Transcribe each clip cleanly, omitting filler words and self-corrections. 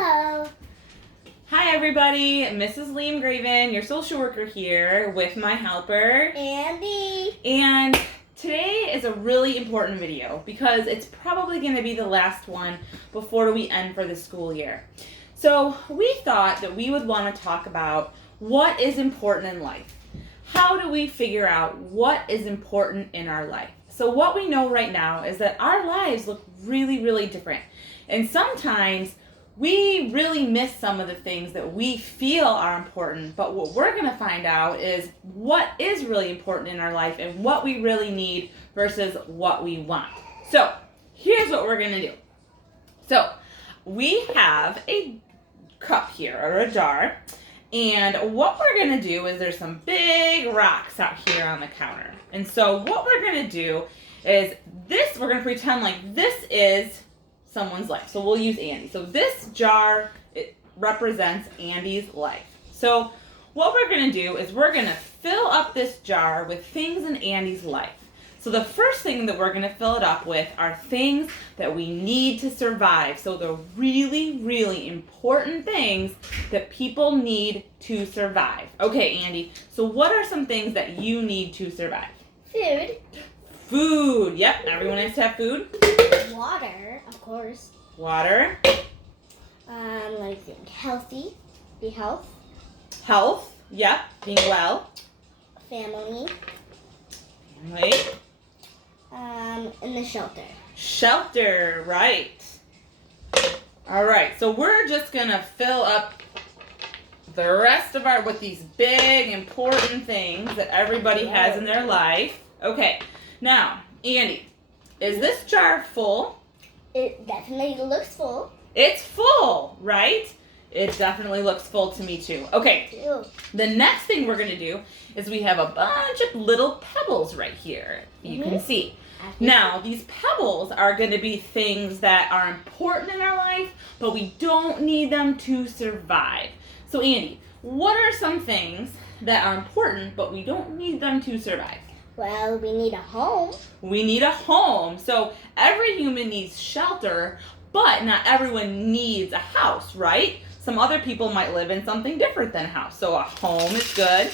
Hello. Hi everybody, Mrs. Liam Graven, your social worker here with my helper, Andy. And today is a really important video because it's probably going to be the last one before we end for the school year. So we thought that we would want to talk about what is important in life. How do we figure out what is important in our life? So what we know right now is that our lives look really, really different. And sometimes we really miss some of the things that we feel are important, but what we're going to find out is what is really important in our life and what we really need versus what we want. So here's what we're going to do. So we have a cup here, or a jar, and what we're going to do is there's some big rocks out here on the counter. And so what we're going to do is we're going to pretend like this is someone's life. So we'll use Andy. So this jar, it represents Andy's life. So what we're going to do is we're going to fill up this jar with things in Andy's life. So the first thing that we're going to fill it up with are things that we need to survive. So the really, really important things that people need to survive. Okay, Andy, so what are some things that you need to survive? Food. Food. Yep, everyone has to have food. Water, of course. Water. Like healthy. Be health. Health. Yep, being well. Family. Right. And the shelter. Shelter, right. All right, so we're just gonna fill up the rest of with these big, important things that everybody has in their life. Okay, now, Andy, is this jar full? It definitely looks full. It's full, right? It definitely looks full to me too. Okay, Ew. the next thing we're gonna do is we have a bunch of little pebbles right here. You can see. Now, these pebbles are going to be things that are important in our life, but we don't need them to survive. So, Andy, what are some things that are important, but we don't need them to survive? Well, we need a home. We need a home. So, every human needs shelter, but not everyone needs a house, right? Some other people might live in something different than a house. So, a home is good.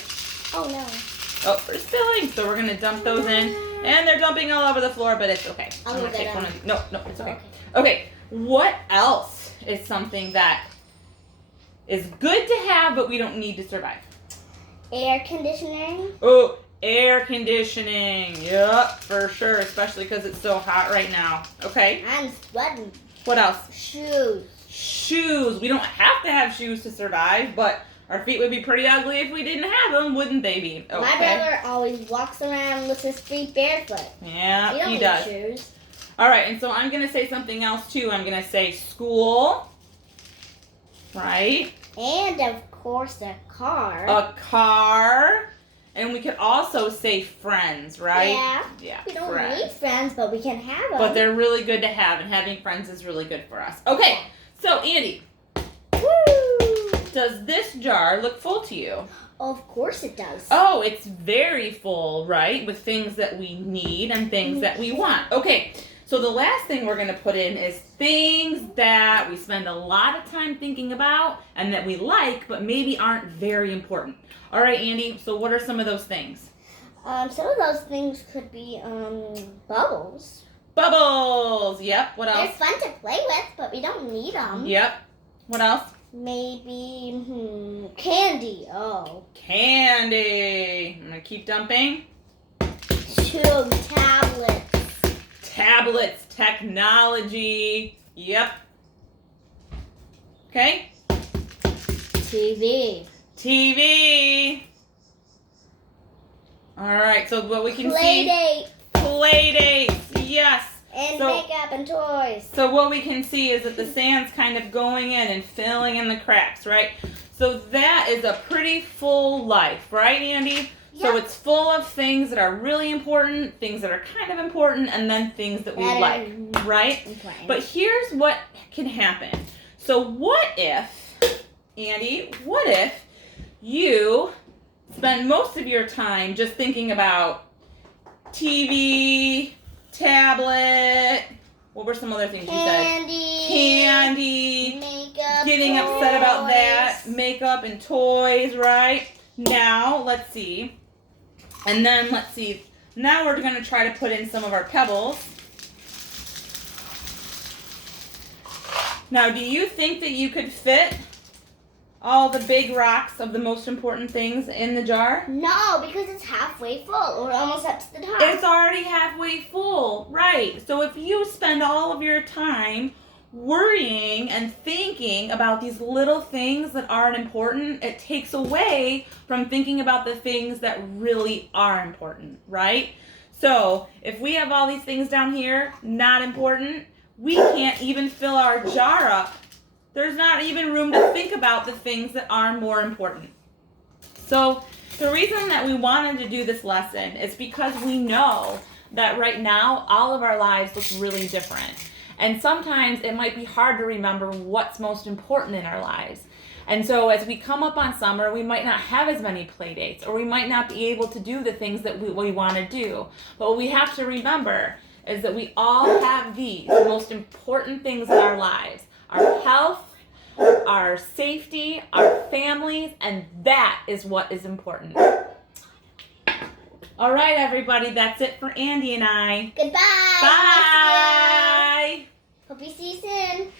Oh, no. Oh, we're spilling. So, we're going to dump those in. And they're dumping all over the floor, but it's okay. I'm gonna gonna take get one them. of No, it's okay. Okay, what else is something that is good to have, but we don't need to survive? Air conditioning. Oh, air conditioning. Yep, for sure, especially because it's so hot right now. Okay. I'm sweating. What else? Shoes. Shoes. We don't have to have shoes to survive, but our feet would be pretty ugly if we didn't have them, wouldn't they be? Okay. My brother always walks around with his feet barefoot. Yeah, he He does. don't need shoes. All right, and so I'm going to say something else too. I'm going to say school, right? And, of course, a car. A car. And we could also say friends, right? Yeah. Yeah, We don't friends. need friends, but we can have them. But they're really good to have, and having friends is really good for us. Okay, so Andy, Woo! does this jar look full to you? Of course it does. Oh, it's very full, right? With things that we need and things that we want. Okay, so the last thing we're going to put in is things that we spend a lot of time thinking about and that we like, but maybe aren't very important. All right, Andy, so what are some of those things? Some of those things could be bubbles. Bubbles. Yep. What They're else? fun to play with, but we don't need them. Yep. What else? Maybe candy. Oh. Candy. I'm going to keep dumping. 2 tablets. Tablets. Technology. Yep. Okay. TV. TV. All right. So what we can Play date. Play dates. Yes. And So- makeup and toys. So what we can see is that the sand's kind of going in and filling in the cracks, right? So that is a pretty full life, right, Andy? So Yep. it's full of things that are really important, things that are kind of important, and then things that we That are like, right? important. But here's what can happen. So what if, Andy, what if you spend most of your time just thinking about TV, tablet, what were some other things you said? Candy. Candy, Makeup. getting upset about that. toys. Makeup and toys, right? Now, let's see. And then, let's see. Now we're going to try to put in some of our pebbles. Now, do you think that you could fit all the big rocks of the most important things in the jar? No, because it's halfway full. We're almost up to the top. It's already halfway full, right? So if you spend all of your time worrying and thinking about these little things that aren't important, it takes away from thinking about the things that really are important, right? So if we have all these things down here, not important, we can't even fill our jar up. There's not even room to think about the things that are more important. So the reason that we wanted to do this lesson is because we know that right now all of our lives look really different. And sometimes it might be hard to remember what's most important in our lives. And so as we come up on summer, we might not have as many play dates, or we might not be able to do the things that we want to do. But what we have to remember is that we all have these most important things in our lives: our health, our safety, our families, and that is what is important. All right, everybody, that's it for Andy and I. Goodbye. Bye. Hope you see you soon.